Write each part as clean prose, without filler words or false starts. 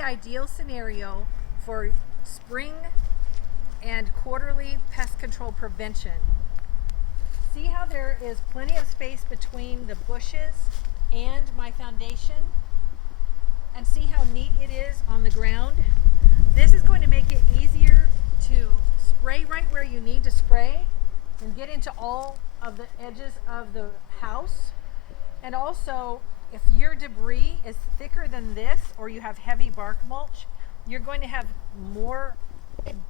the ideal scenario for spring and quarterly pest control prevention. See how there is plenty of space between the bushes and my foundation? And see how neat it is on the ground? This is going to make it easier to spray right where you need to spray and get into all of the edges of the house. And also, if your debris is thicker than this, or you have heavy bark mulch, you're going to have more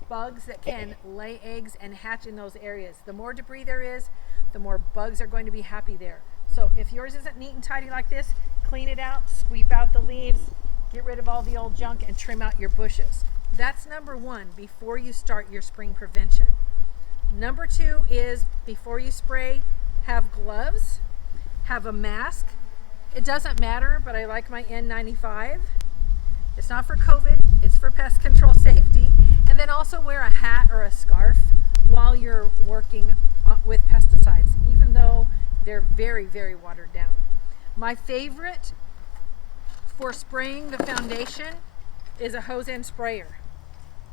bugs that can lay eggs and hatch in those areas. The more debris there is, the more bugs are going to be happy there. So if yours isn't neat and tidy like this, clean it out, sweep out the leaves, get rid of all the old junk, and trim out your bushes. That's number one before you start your spring prevention. Number two is, before you spray, have gloves, have a mask. It doesn't matter, but I like my N95. It's not for COVID, it's for pest control safety. And then also wear a hat or a scarf while you're working with pesticides, even though they're very, very watered down. My favorite for spraying the foundation is a hose end sprayer.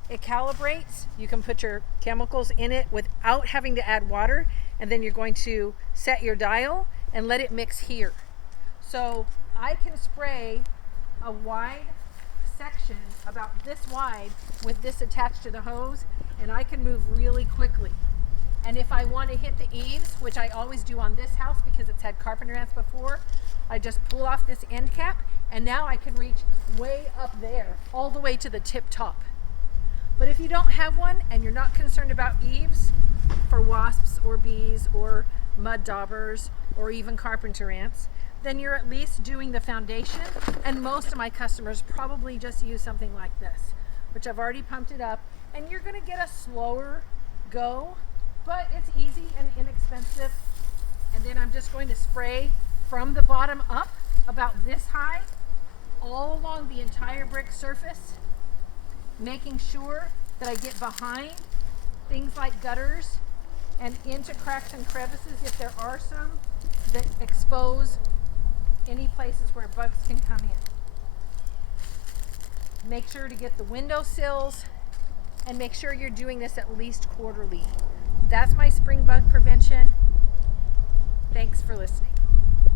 It calibrates. You can put your chemicals in it without having to add water, and then you're going to set your dial and let it mix here. So I can spray a wide section about this wide with this attached to the hose, and I can move really quickly. And if I want to hit the eaves, which I always do on this house because it's had carpenter ants before, I just pull off this end cap, and now I can reach way up there, all the way to the tip top. But if you don't have one and you're not concerned about eaves for wasps or bees or mud daubers or even carpenter ants, then you're at least doing the foundation. And most of my customers probably just use something like this, which I've already pumped it up, and you're going to get a slower go, but it's easy and inexpensive. And then I'm just going to spray from the bottom up about this high all along the entire brick surface, making sure that I get behind things like gutters and into cracks and crevices if there are some that expose any places where bugs can come in. Make sure to get the windowsills, and make sure you're doing this at least quarterly. That's my spring bug prevention. Thanks for listening.